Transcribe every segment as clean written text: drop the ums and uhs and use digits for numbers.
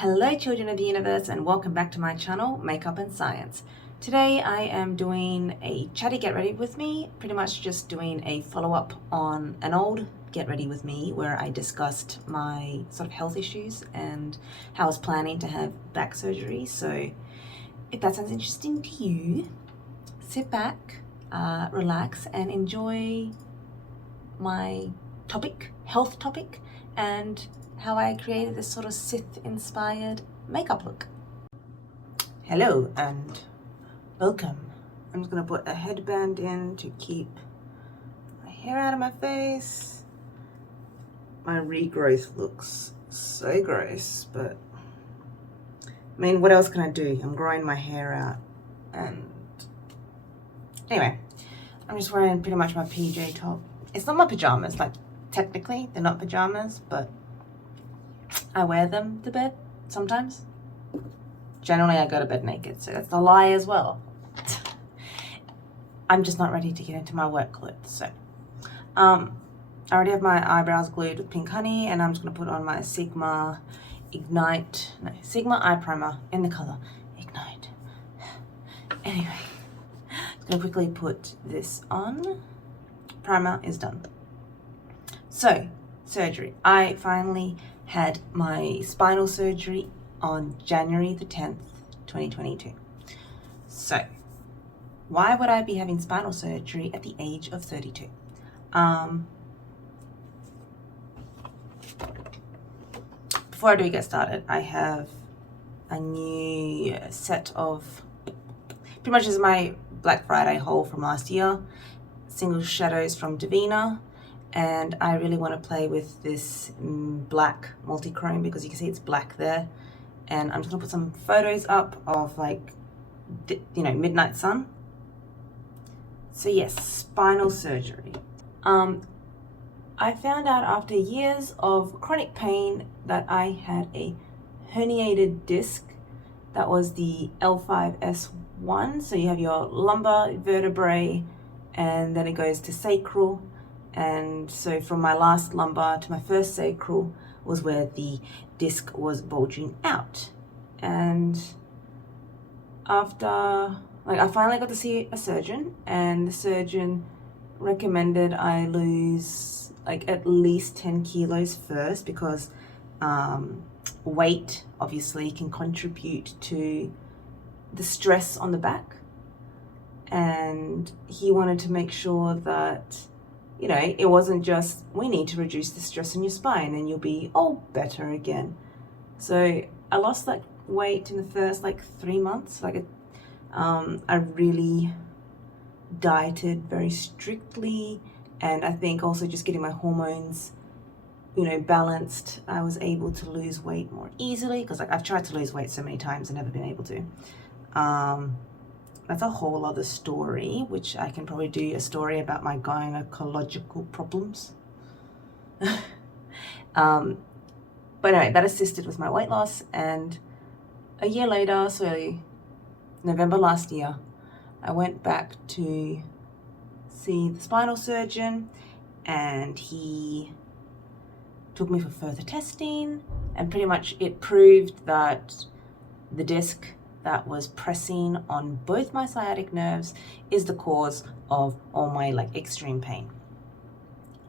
Hello children of the universe and welcome back to my channel, Makeup and Science. Today I am doing a Chatty Get Ready With Me, pretty much just doing a follow-up on an old Get Ready With Me where I discussed my sort of health issues and how I was planning to have back surgery. So if that sounds interesting to you, sit back, relax and enjoy my health topic, and how I created this sort of Sith Inspired makeup look. Hello and welcome. I'm just going to put a headband in to keep my hair out of my face. My regrowth looks so gross, but I mean, what else can I do? I'm growing my hair out. And anyway, I'm just wearing pretty much my PJ top. It's not my pajamas, like technically they're not pajamas, but I wear them to bed sometimes. Generally, I go to bed naked, so that's a lie as well. I'm just not ready to get into my work clothes. So, I already have my eyebrows glued with pink honey, and I'm just gonna put on my Sigma Eye Primer in the color Ignite. Anyway, just gonna quickly put this on. Primer is done. So, surgery. I finally had my spinal surgery on January the 10th, 2022. So, why would I be having spinal surgery at the age of 32? Before I do get started, I have a new set of, pretty much is my Black Friday haul from last year, single shadows from Devinah. And I really want to play with this black multi-chrome because you can see it's black there. And I'm just going to put some photos up of like, midnight sun. So yes, spinal surgery. I found out after years of chronic pain that I had a herniated disc. That was the L5S1. So you have your lumbar vertebrae and then it goes to sacral. And so from my last lumbar to my first sacral was where the disc was bulging out. And after, I finally got to see a surgeon, and the surgeon recommended I lose at least 10 kilos first because weight obviously can contribute to the stress on the back. And he wanted to make sure that it wasn't just, we need to reduce the stress in your spine and you'll be all better again. So I lost weight in the first 3 months. I really dieted very strictly, and I think also just getting my hormones, balanced, I was able to lose weight more easily because I've tried to lose weight so many times and never been able to. That's a whole other story, which I can probably do a story about my gynecological problems. But anyway, that assisted with my weight loss, and a year later, so November last year, I went back to see the spinal surgeon, and he took me for further testing, and pretty much it proved that the disc that was pressing on both my sciatic nerves is the cause of all my extreme pain.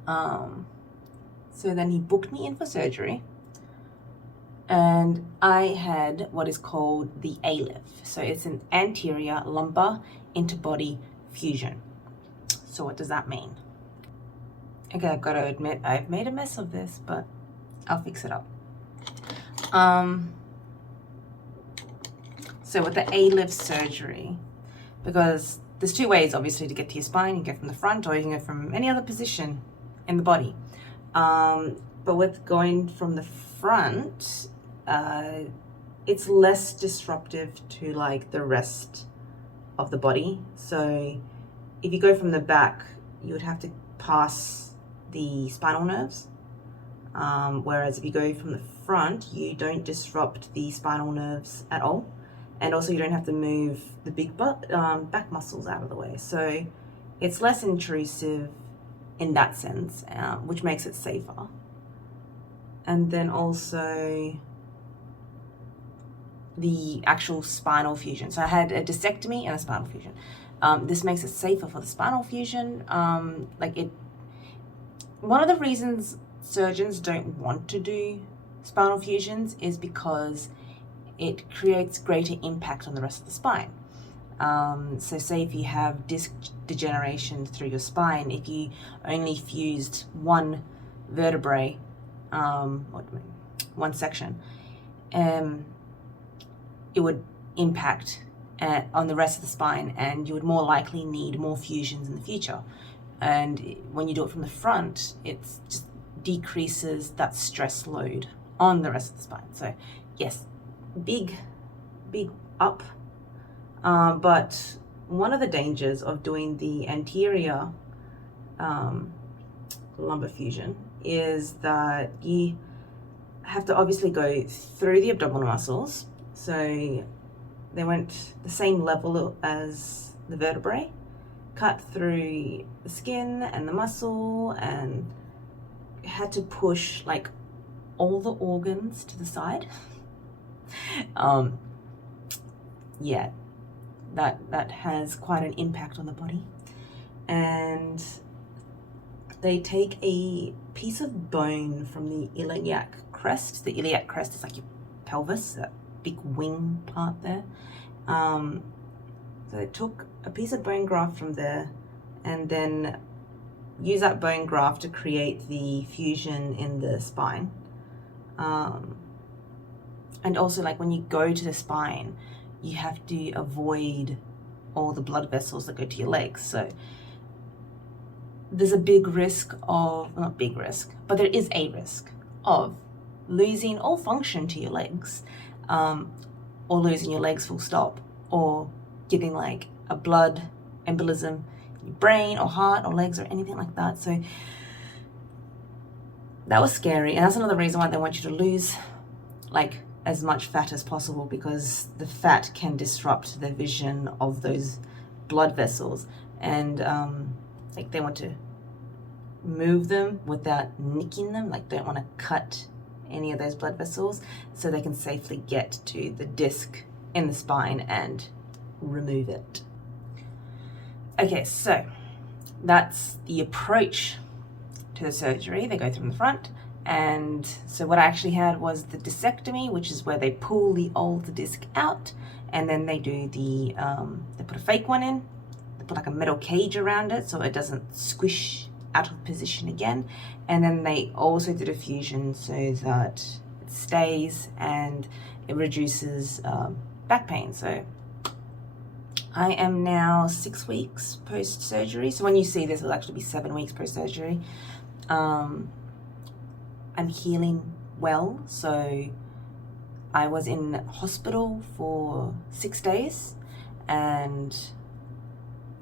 So then he booked me in for surgery, and I had what is called the ALIF. So it's an anterior lumbar interbody fusion. So what does that mean? Okay, I've got to admit I've made a mess of this, but I'll fix it up. So with the ALIF surgery, because there's two ways obviously to get to your spine. You can go from the front or you can go from any other position in the body. But with going from the front, it's less disruptive to the rest of the body. So if you go from the back, you would have to pass the spinal nerves. Whereas if you go from the front, you don't disrupt the spinal nerves at all. And also you don't have to move the big back muscles out of the way. So it's less intrusive in that sense, which makes it safer. And then also the actual spinal fusion. So I had a discectomy and a spinal fusion. This makes it safer for the spinal fusion. One of the reasons surgeons don't want to do spinal fusions is because it creates greater impact on the rest of the spine. So say if you have disc degeneration through your spine, if you only fused one vertebrae, one section, it would impact on the rest of the spine, and you would more likely need more fusions in the future. And when you do it from the front, it just decreases that stress load on the rest of the spine. So yes, big up. But one of the dangers of doing the anterior lumbar fusion is that you have to obviously go through the abdominal muscles. So they went the same level as the vertebrae, cut through the skin and the muscle, and had to push like all the organs to the side. Yeah, that has quite an impact on the body. And they take a piece of bone from the iliac crest. The iliac crest is like your pelvis, that big wing part there. So they took a piece of bone graft from there and then use that bone graft to create the fusion in the spine. And also, like, when you go to the spine, you have to avoid all the blood vessels that go to your legs. So there's a big risk of, not big risk, but there is a risk of losing all function to your legs, or losing your legs full stop, or getting like a blood embolism in your brain or heart or legs or anything like that. So that was scary, and that's another reason why they want you to lose like as much fat as possible, because the fat can disrupt the vision of those blood vessels, and like they want to move them without nicking them, like don't want to cut any of those blood vessels, so they can safely get to the disc in the spine and remove it. Okay, so that's the approach to the surgery. They go through in the front. And so what I actually had was the discectomy, which is where they pull the old disc out, and then they do the, they put a fake one in, they put like a metal cage around it so it doesn't squish out of position again. And then they also did a fusion so that it stays and it reduces back pain. So I am now 6 weeks post-surgery. So when you see this, it'll actually be 7 weeks post-surgery. I'm healing well, so I was in hospital for 6 days, and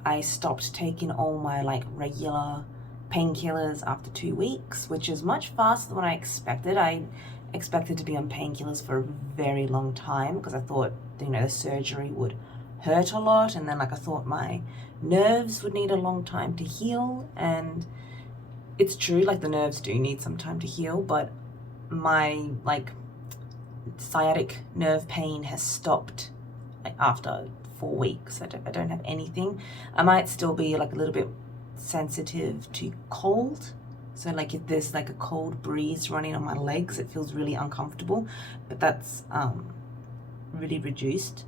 I stopped taking all my like regular painkillers after 2 weeks, which is much faster than what I expected. I expected to be on painkillers for a very long time because I thought, you know, the surgery would hurt a lot, and then like I thought my nerves would need a long time to heal. And it's true, like the nerves do need some time to heal, but my like sciatic nerve pain has stopped like after 4 weeks. I don't have anything. I might still be like a little bit sensitive to cold. So like if there's like a cold breeze running on my legs, it feels really uncomfortable, but that's really reduced.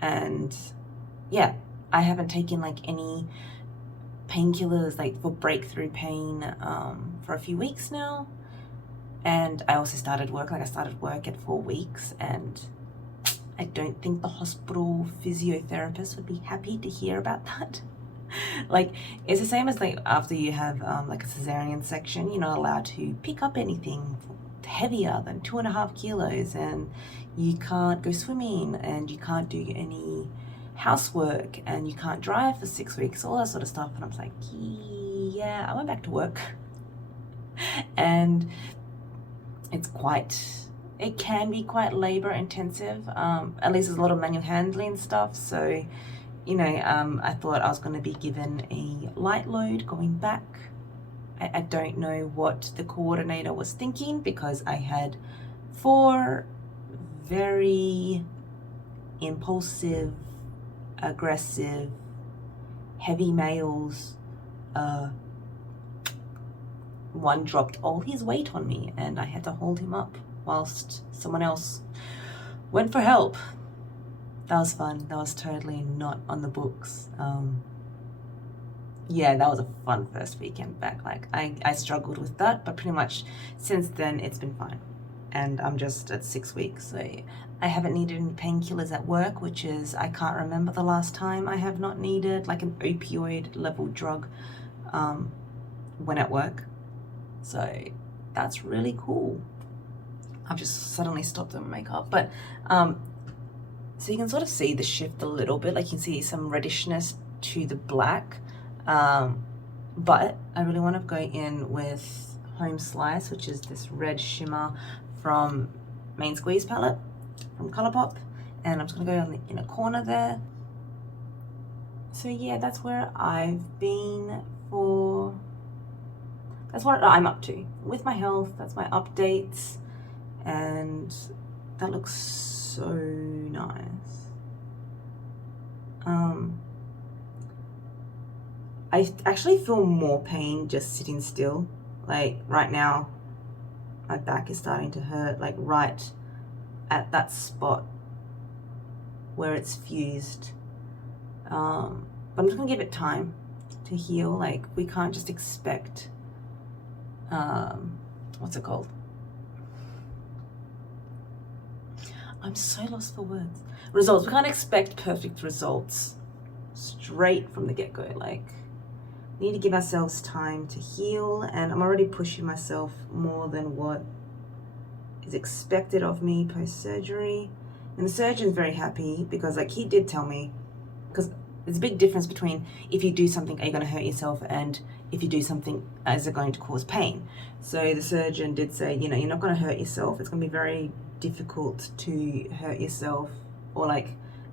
And yeah, I haven't taken like any painkillers like for breakthrough pain for a few weeks now. And I also started work, like I started work at 4 weeks, and I don't think the hospital physiotherapist would be happy to hear about that. Like it's the same as like after you have like a cesarean section, you're not allowed to pick up anything heavier than 2.5 kilos, and you can't go swimming, and you can't do any housework, and you can't drive for 6 weeks, all that sort of stuff. And I was like, yeah, I went back to work. And it can be quite labor intensive. At least there's a lot of manual handling stuff. So, you know, I thought I was going to be given a light load going back. I don't know what the coordinator was thinking, because I had 4 very impulsive, aggressive, heavy males. One dropped all his weight on me and I had to hold him up whilst someone else went for help. That was fun. That was totally not on the books. Yeah, that was a fun first weekend back. Like I struggled with that, but pretty much since then it's been fine. And I'm just at 6 weeks, so I haven't needed any painkillers at work, which is, I can't remember the last time I have not needed like an opioid level drug when at work. So that's really cool. I've just suddenly stopped doing makeup, but so you can sort of see the shift a little bit. Like you can see some reddishness to the black, but I really want to go in with Home Slice, which is this red shimmer from Main Squeeze palette from Colourpop, and I'm just gonna go on the inner corner there. So yeah, that's where I've been for, that's what I'm up to with my health. That's my updates, and that looks so nice. I actually feel more pain just sitting still. Like right now, my back is starting to hurt, like right at that spot where it's fused. But I'm just gonna give it time to heal. Like we can't just expect, what's it called? I'm so lost for words. Results. We can't expect perfect results straight from the get-go. Like, we need to give ourselves time to heal, and I'm already pushing myself more than what is expected of me post-surgery. And the surgeon's very happy because, like, he did tell me, because there's a big difference between if you do something, are you going to hurt yourself, and if you do something, is it going to cause pain? So the surgeon did say, you know, you're not going to hurt yourself. It's going to be very difficult to hurt yourself or like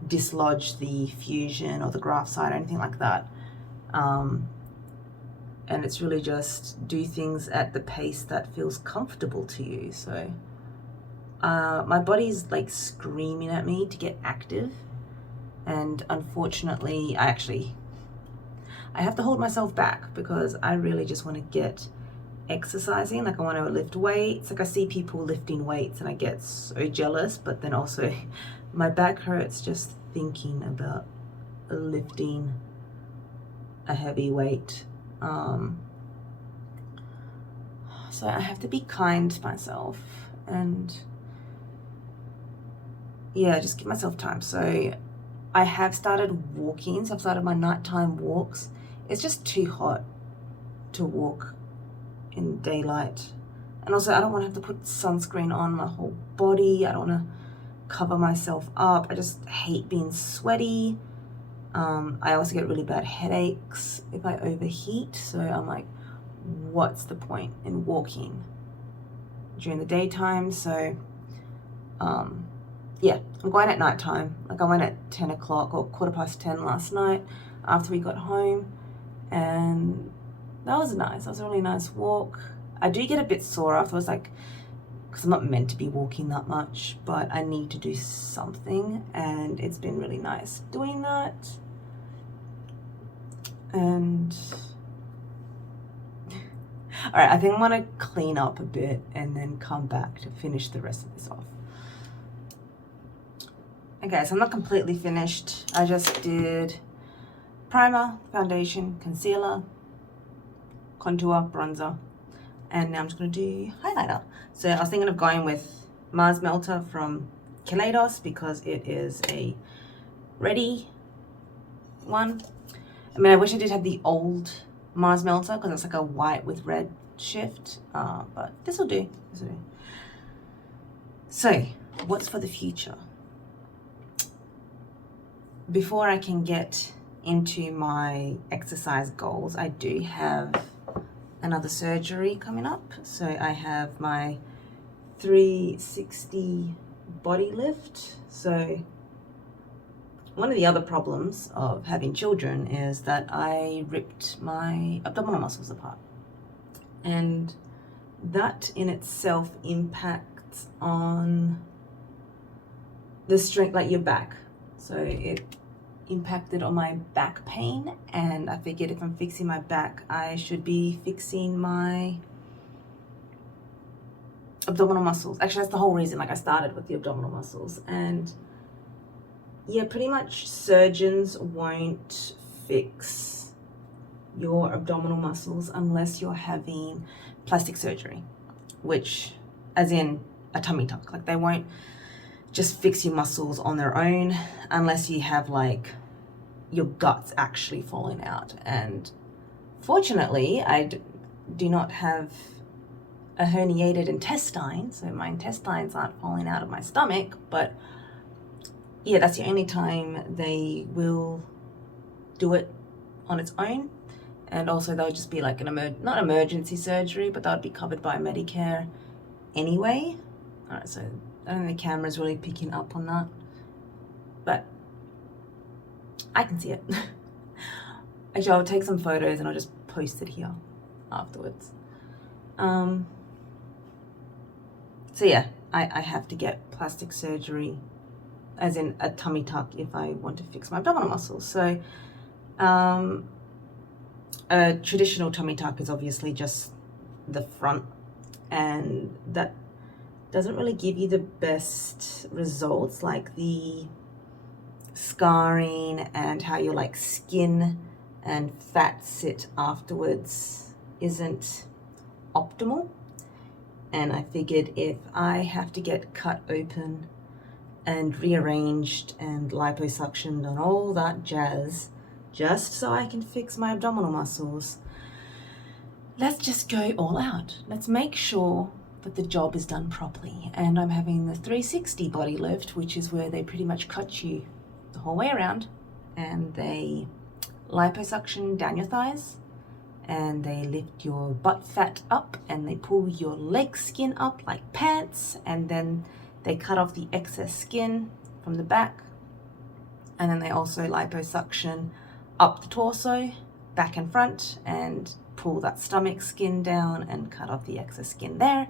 dislodge the fusion or the graft site or anything like that. And it's really just do things at the pace that feels comfortable to you. So my body's like screaming at me to get active, and unfortunately I have to hold myself back because I really just want to get exercising. Like I want to lift weights. Like I see people lifting weights and I get so jealous, but then also my back hurts just thinking about lifting a heavy weight. So I have to be kind to myself and yeah, just give myself time. So I have started walking. So I've started my nighttime walks. It's just too hot to walk in daylight, and also I don't want to have to put sunscreen on my whole body. I don't want to cover myself up. I just hate being sweaty. I also get really bad headaches if I overheat, so I'm like, what's the point in walking during the daytime? So yeah, I'm going at nighttime. Like I went at 10 o'clock or 10:15 last night after we got home, and that was nice. That was a really nice walk. I do get a bit sore afterwards, like, because I'm not meant to be walking that much, but I need to do something, and it's been really nice doing that. And all right, I think I'm gonna clean up a bit and then come back to finish the rest of this off. Okay, so I'm not completely finished. I just did primer, foundation, concealer, contour, bronzer, and now I'm just going to do highlighter. So I was thinking of going with Mars Melter from Kaleidos because it is a ready one. I mean, I wish I did have the old Mars Melter because it's like a white with red shift, but this will do. This will do. So, what's for the future? Before I can get into my exercise goals, I do have another surgery coming up. So I have my 360 body lift. So one of the other problems of having children is that I ripped my abdominal muscles apart, and that in itself impacts on the strength, like your back. So it impacted on my back pain, and I figured if I'm fixing my back, I should be fixing my abdominal muscles. Actually, that's the whole reason, like I started with the abdominal muscles. And yeah, pretty much surgeons won't fix your abdominal muscles unless you're having plastic surgery, which, as in a tummy tuck. Like, they won't just fix your muscles on their own unless you have like your guts actually falling out. And fortunately, I do not have a herniated intestine, so my intestines aren't falling out of my stomach. But yeah, that's the only time they will do it on its own. And also they'll just be like not emergency surgery, but that would be covered by Medicare anyway. All right, so I don't think the camera's really picking up on that, but I can see it. Actually, I'll take some photos and I'll just post it here afterwards. So yeah, I have to get plastic surgery, as in a tummy tuck, if I want to fix my abdominal muscles. So a traditional tummy tuck is obviously just the front, and that doesn't really give you the best results. Like the scarring and how your like skin and fat sit afterwards isn't optimal. And I figured if I have to get cut open and rearranged and liposuctioned and all that jazz just so I can fix my abdominal muscles, let's just go all out. Let's make sure that the job is done properly. And I'm having the 360 body lift, which is where they pretty much cut you the whole way around, and they liposuction down your thighs, and they lift your butt fat up, and they pull your leg skin up like pants, and then they cut off the excess skin from the back, and then they also liposuction up the torso, back and front, and pull that stomach skin down and cut off the excess skin there.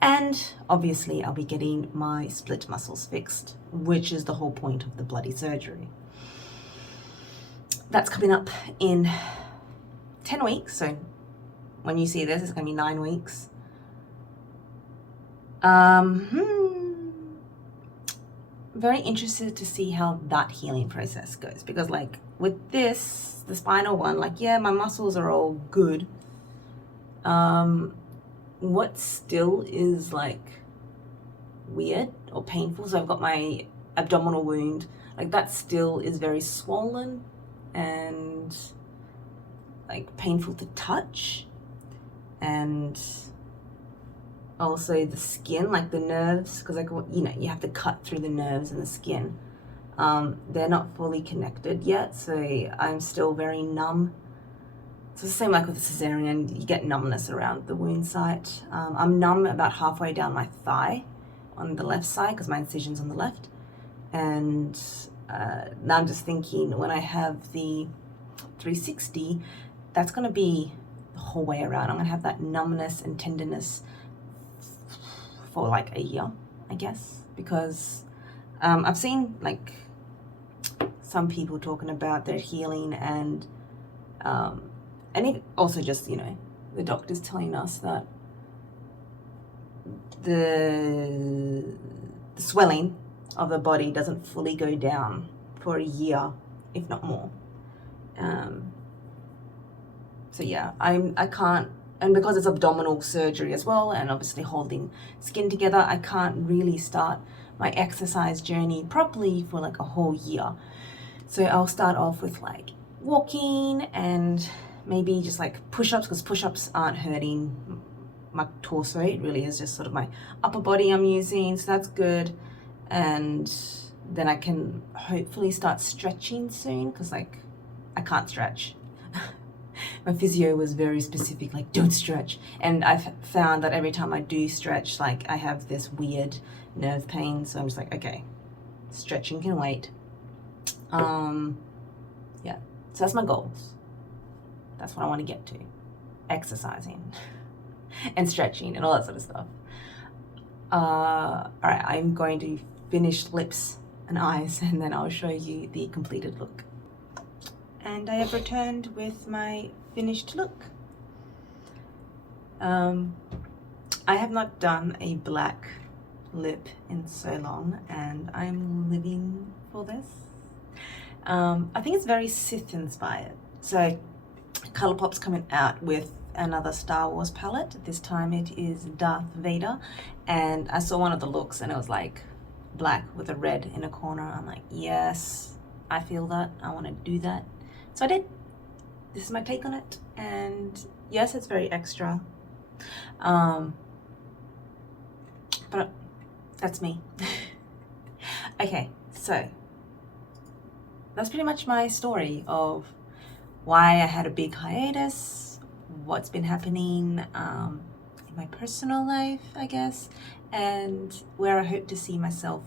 And obviously I'll be getting my split muscles fixed, which is the whole point of the bloody surgery. That's coming up in 10 weeks, so when you see this, it's going to be 9 weeks. Very interested to see how that healing process goes, because like with this, the spinal one, like, yeah, my muscles are all good. What still is like weird or painful, so I've got my abdominal wound, like that still is very swollen and like painful to touch. And also the skin, like the nerves, because like, you know, you have to cut through the nerves and the skin. They're not fully connected yet, so I'm still very numb. So it's the same like with the cesarean, you get numbness around the wound site. I'm numb about halfway down my thigh on the left side because my incision's on the left. And now I'm just thinking, when I have the 360, that's going to be the whole way around. I'm going to have that numbness and tenderness for like a year, I guess, because I've seen like some people talking about their healing, and it also just, you know, the doctors telling us that the swelling of the body doesn't fully go down for a year, if not more. So yeah, I can't, and because it's abdominal surgery as well, and obviously holding skin together, I can't really start my exercise journey properly for like a whole year. So I'll start off with like walking and maybe just like push-ups, because push-ups aren't hurting my torso. It really is just sort of my upper body I'm using, so that's good. And then I can hopefully start stretching soon, because like I can't stretch. My physio was very specific, like, don't stretch. And I've found that every time I do stretch, like, I have this weird nerve pain. So I'm just like, okay, stretching can wait. Yeah, so that's my goals. That's what I want to get to. Exercising and stretching and all that sort of stuff. All right, I'm going to finished lips and eyes, and then I'll show you the completed look. And I have returned with my finished look. I have not done a black lip in so long, and I'm living for this. I think it's very Sith inspired. So Colourpop's coming out with another Star Wars palette. This time it is Darth Vader, and I saw one of the looks and it was like black with a red in a corner. I'm like, yes, I feel that, I want to do that. So I did. This is my take on it, and yes, it's very extra, but that's me. Okay, so that's pretty much my story of why I had a big hiatus, what's been happening in my personal life, I guess, and where I hope to see myself,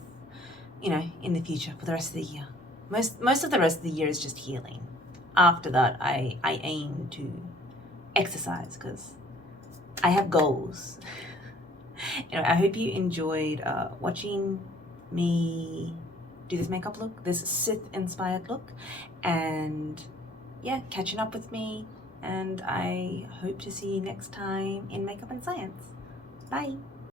you know, in the future for the rest of the year. Most of the rest of the year is just healing. After that, I aim to exercise because I have goals. You know, I hope you enjoyed watching me do this makeup look, this Sith inspired look, and yeah, catching up with me, and I hope to see you next time in Makeup and Science. Bye.